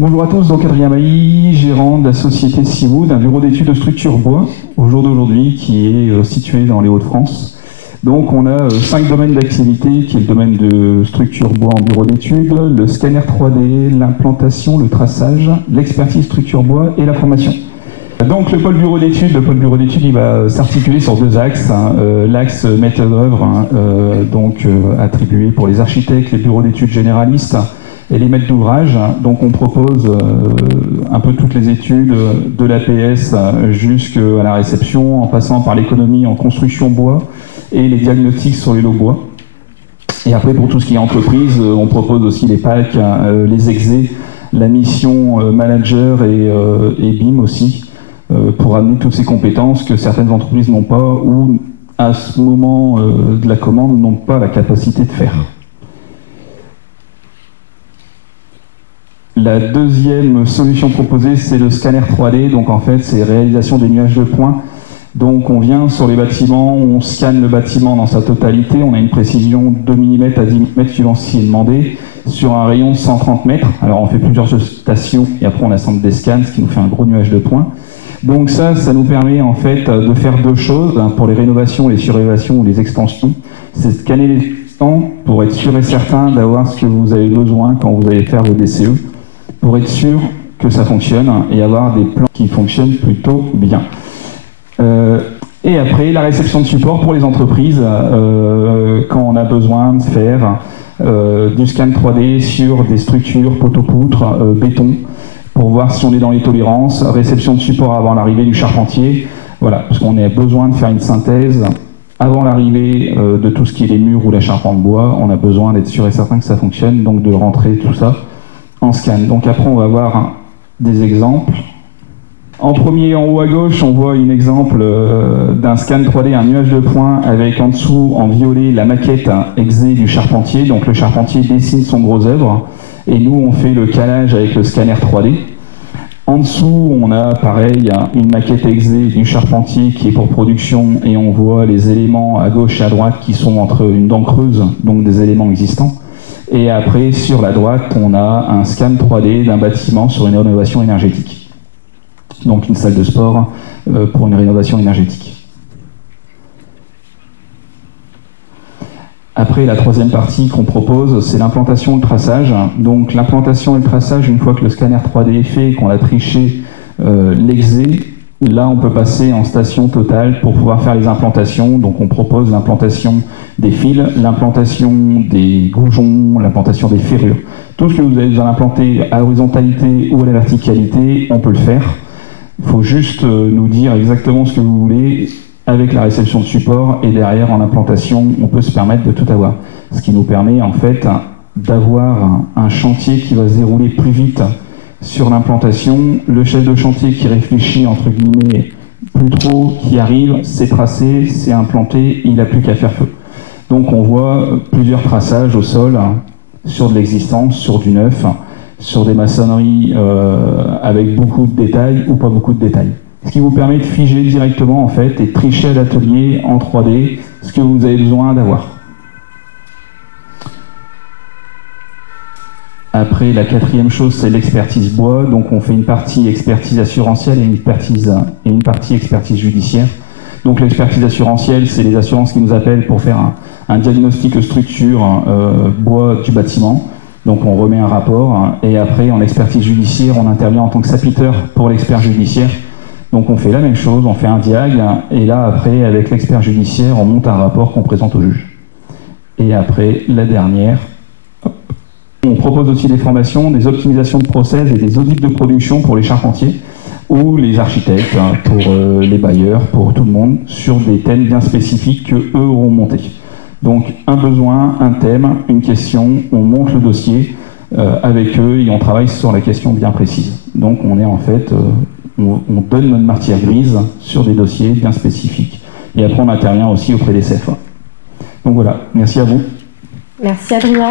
Bonjour à tous, donc Adrien Mailly, gérant de la société Seawood, un bureau d'études de structure bois, au jour d'aujourd'hui, qui est situé dans les Hauts-de-France. Donc on a 5 domaines d'activité, qui est le domaine de structure bois en bureau d'études, le scanner 3D, l'implantation, le traçage, l'expertise structure bois et la formation. Donc le pôle bureau d'études, il va s'articuler sur 2 axes. L'axe maître d'œuvre, attribué pour les architectes, les bureaux d'études généralistes et les maîtres d'ouvrage. Donc on propose un peu toutes les études de l'APS jusqu'à la réception, en passant par l'économie en construction bois et les diagnostics sur les lots bois. Et après, pour tout ce qui est entreprise, on propose aussi les PAC, les exés, la mission manager et BIM aussi, pour amener toutes ces compétences que certaines entreprises n'ont pas ou à ce moment de la commande n'ont pas la capacité de faire. La deuxième solution proposée, c'est le scanner 3D. Donc en fait, c'est réalisation des nuages de points. Donc on vient sur les bâtiments, on scanne le bâtiment dans sa totalité. On a une précision de 2 mm à 10 mm suivant ce qui est demandé, sur un rayon de 130 mètres. Alors on fait plusieurs stations et après on assemble des scans, ce qui nous fait un gros nuage de points. Donc ça nous permet en fait de faire 2 choses pour les rénovations, les surélévations ou les extensions. C'est scanner les temps pour être sûr et certain d'avoir ce que vous avez besoin quand vous allez faire vos DCE, pour être sûr que ça fonctionne et avoir des plans qui fonctionnent plutôt bien. Et après, la réception de support pour les entreprises, quand on a besoin de faire du scan 3D sur des structures, poteaux-poutres, béton, pour voir si on est dans les tolérances, réception de support avant l'arrivée du charpentier, voilà, parce qu'on a besoin de faire une synthèse avant l'arrivée de tout ce qui est les murs ou la charpente bois, on a besoin d'être sûr et certain que ça fonctionne, donc de rentrer tout ça en scan. Donc après, on va voir des exemples. En premier, en haut à gauche, on voit un exemple d'un scan 3D, un nuage de points, avec en dessous, en violet, la maquette exé du charpentier. Donc le charpentier dessine son gros œuvre, et nous, on fait le calage avec le scanner 3D. En dessous, on a pareil une maquette exé du charpentier qui est pour production, et on voit les éléments à gauche et à droite qui sont entre une dent creuse, donc des éléments existants. Et après, sur la droite, on a un scan 3D d'un bâtiment sur une rénovation énergétique. Donc une salle de sport pour une rénovation énergétique. Après, la troisième partie qu'on propose, c'est l'implantation et le traçage. Donc l'implantation et le traçage, une fois que le scanner 3D est fait et qu'on a triché l'exé, là on peut passer en station totale pour pouvoir faire les implantations. Donc on propose l'implantation des fils, l'implantation des goujons, l'implantation des ferrures. Tout ce que vous avez besoin d'implanter à l'horizontalité ou à la verticalité, on peut le faire. Il faut juste nous dire exactement ce que vous voulez avec la réception de support, et derrière en implantation on peut se permettre de tout avoir. Ce qui nous permet en fait d'avoir un chantier qui va se dérouler plus vite sur l'implantation. Le chef de chantier qui réfléchit entre guillemets plus trop, qui arrive, c'est tracé, c'est implanté, il n'a plus qu'à faire feu. Donc on voit plusieurs traçages au sol sur de l'existence, sur du neuf, sur des maçonneries avec beaucoup de détails ou pas beaucoup de détails. Ce qui vous permet de figer directement en fait et de tricher à l'atelier en 3D ce que vous avez besoin d'avoir. Après, la quatrième chose, c'est l'expertise bois. Donc on fait une partie expertise assurantielle et une partie expertise judiciaire. Donc l'expertise assurantielle, c'est les assurances qui nous appellent pour faire un diagnostic structure bois du bâtiment. Donc on remet un rapport, et après en expertise judiciaire, on intervient en tant que sapiteur pour l'expert judiciaire. Donc on fait la même chose, on fait un diag, et là après avec l'expert judiciaire, on monte un rapport qu'on présente au juge. Et après, la dernière, on propose aussi des formations, des optimisations de process et des audits de production pour les charpentiers ou les architectes, pour les bailleurs, pour tout le monde, sur des thèmes bien spécifiques qu'eux auront montés. Donc un besoin, un thème, une question, on monte le dossier avec eux et on travaille sur la question bien précise. Donc on est en fait, on donne notre matière grise sur des dossiers bien spécifiques. Et après on intervient aussi auprès des CFA. Donc voilà, merci à vous. Merci Adrien.